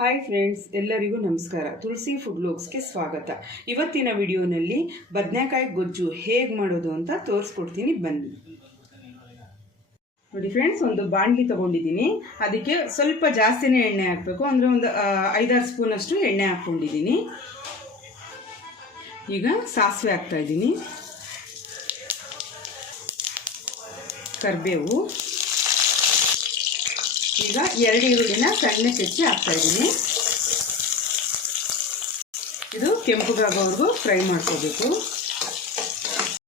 Hi friends ಎಲ್ಲರಿಗೂ ನಮಸ್ಕಾರ. ತುಳಸಿ food ಲೋಕ್ಸ್ಗೆ ಸ್ವಾಗತ. ಇವತ್ತಿನ ವಿಡಿಯೋನಲ್ಲಿ ಬದನೆಕಾಯಿ ಗೊಜ್ಜು ಹೇಗೆ ಮಾಡೋದು ಅಂತ ತೋರಿಸ್ಕೊಡ್ತೀನಿ ಬನ್ನಿ. ನೋಡಿ ಫ್ರೆಂಡ್ಸ್ ಒಂದು ಬಾಣಲಿ ತಗೊಂಡಿದ್ದೀನಿ. ಅದಕ್ಕೆ ಸ್ವಲ್ಪ ಜಾಸ್ತಿನೇ ಎಣ್ಣೆ ಹಾಕಬೇಕು. ಅಂದರೆ ಒಂದು ಐದಾರು ಸ್ಪೂನಷ್ಟು ಎಣ್ಣೆ ಹಾಕ್ಕೊಂಡಿದ್ದೀನಿ. ಈಗ ಸಾಸಿವೆ ಹಾಕ್ತಾ ಇದ್ದೀನಿ. ಕರಿಬೇವು. ಈಗ ಎರಡು ಈರುಳ್ಳಿನ ಸಣ್ಣ ಹಾಕ್ತಾ ಇದ್ದೀನಿ. ಇದು ಕೆಂಪುಗಾಗೋವರೆಗೂ ಫ್ರೈ ಮಾಡ್ಕೋಬೇಕು.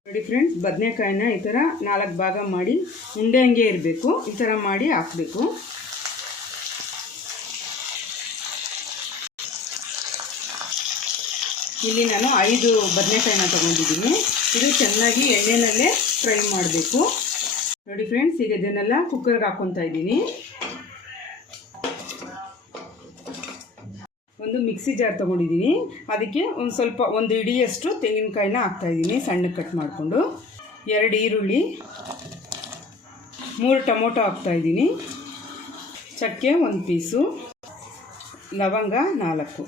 ನೋಡಿ ಫ್ರೆಂಡ್ಸ್ ಬದನೆಕಾಯಿನ ಈ ಥರ ನಾಲ್ಕು ಭಾಗ ಮಾಡಿ ಉಂಡೆ ಹಂಗೆ ಇರಬೇಕು. ಈ ಥರ ಮಾಡಿ ಹಾಕಬೇಕು. ಇಲ್ಲಿ ನಾನು ಐದು ಬದನೆಕಾಯಿನ ತೊಗೊಂಡಿದ್ದೀನಿ. ಇದು ಚೆನ್ನಾಗಿ ಎಣ್ಣೆನಲ್ಲೇ ಫ್ರೈ ಮಾಡಬೇಕು. ನೋಡಿ ಫ್ರೆಂಡ್ಸ್ ಈಗ ಇದನ್ನೆಲ್ಲ ಕುಕ್ಕರ್ಗೆ ಹಾಕ್ಕೊತಾ ಇದ್ದೀನಿ. ಒಂದು ಮಿಕ್ಸಿ ಜಾರ್ ತೊಗೊಂಡಿದ್ದೀನಿ ಅದಕ್ಕೆ ಒಂದು ಸ್ವಲ್ಪ ಒಂದು ಇಡಿಯಷ್ಟು ತೆಂಗಿನಕಾಯಿನ ಹಾಕ್ತಾಯಿದ್ದೀನಿ ಸಣ್ಣ ಕಟ್ ಮಾಡಿಕೊಂಡು. ಎರಡು ಈರುಳ್ಳಿ, ಮೂರು ಟೊಮೊಟೊ ಹಾಕ್ತಾಯಿದ್ದೀನಿ ಚಕ್ಕೆ ಒಂದು ಪೀಸು, ಲವಂಗ ನಾಲ್ಕು.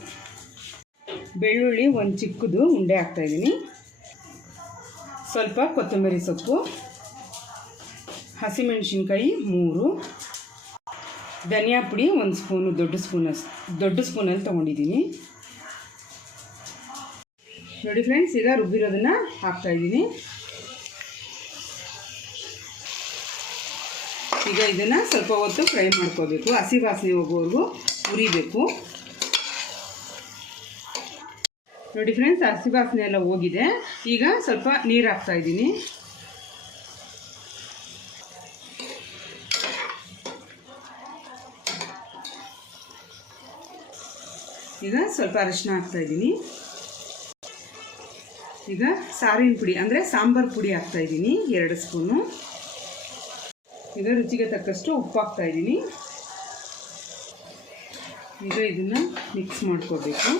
ಬೆಳ್ಳುಳ್ಳಿ ಒಂದು ಚಿಕ್ಕದು ಉಂಡೆ ಹಾಕ್ತಾಯಿದ್ದೀನಿ ಸ್ವಲ್ಪ ಕೊತ್ತಂಬರಿ ಸೊಪ್ಪು, ಹಸಿಮೆಣಸಿನ್ಕಾಯಿ ಮೂರು. ಧನಿಯಾ ಪುಡಿ ಒಂದು ಸ್ಪೂನು, ದೊಡ್ಡ ಸ್ಪೂನ್ ದೊಡ್ಡ ಸ್ಪೂನಲ್ಲಿ ತೊಗೊಂಡಿದ್ದೀನಿ. ನೋಡಿ ಫ್ರೆಂಡ್ಸ್ ಈಗ ರುಬ್ಬಿರೋದನ್ನು ಹಾಕ್ತಾಯಿದ್ದೀನಿ ಈಗ ಇದನ್ನು ಸ್ವಲ್ಪ ಹೊತ್ತು ಫ್ರೈ ಮಾಡ್ಕೋಬೇಕು. ಹಸಿ ವಾಸನೆ ಹೋಗೋವರೆಗೂ ಉರಿಬೇಕು ನೋಡಿ ಫ್ರೆಂಡ್ಸ್ ಹಸಿ ವಾಸನೆ ಎಲ್ಲ ಹೋಗಿದೆ. ಈಗ ಸ್ವಲ್ಪ ನೀರು ಹಾಕ್ತಾಯಿದ್ದೀನಿ ಈಗ ಸ್ವಲ್ಪ ಅರಿಶಿನ ಹಾಕ್ತಾ ಇದ್ದೀನಿ. ಈಗ ಸಾರಿನ ಪುಡಿ, ಅಂದರೆ ಸಾಂಬಾರು ಪುಡಿ ಹಾಕ್ತಾ ಇದ್ದೀನಿ, ಎರಡು ಸ್ಪೂನು. ಈಗ ರುಚಿಗೆ ತಕ್ಕಷ್ಟು ಉಪ್ಪು ಹಾಕ್ತಾ ಇದ್ದೀನಿ. ಈಗ ಇದನ್ನು ಮಿಕ್ಸ್ ಮಾಡ್ಕೋಬೇಕು.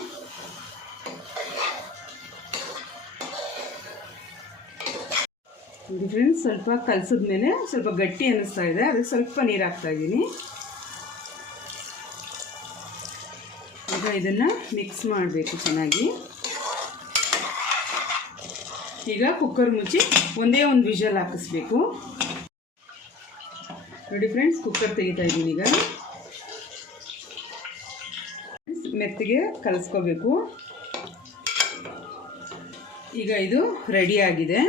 ನೋಡಿ ಫ್ರೆಂಡ್ಸ್ ಸ್ವಲ್ಪ ಕಲಸಿದ ಮೇಲೆ ಸ್ವಲ್ಪ ಗಟ್ಟಿ ಅನ್ನಿಸ್ತಾ ಇದೆ, ಅದಕ್ಕೆ ಸ್ವಲ್ಪ ನೀರು ಹಾಕ್ತಾ ಇದ್ದೀನಿ ಈಗ ಇದನ್ನು ಮಿಕ್ಸ್ ಮಾಡಬೇಕು ಚೆನ್ನಾಗಿ. ಈಗ ಕುಕ್ಕರ್ ಮುಚ್ಚಿ ಒಂದೇ ಒಂದು ವಿಷಲ್ ಹಾಕಿಸ್ಬೇಕು. ನೋಡಿ ಫ್ರೆಂಡ್ಸ್ ಕುಕ್ಕರ್ ತೆಗಿತಾ ಇದ್ದೀನಿ ಈಗ. ಮೆತ್ತಿಗೆ ಕಲಸ್ಕೋಬೇಕು. ಈಗ ಇದು ರೆಡಿ ಆಗಿದೆ.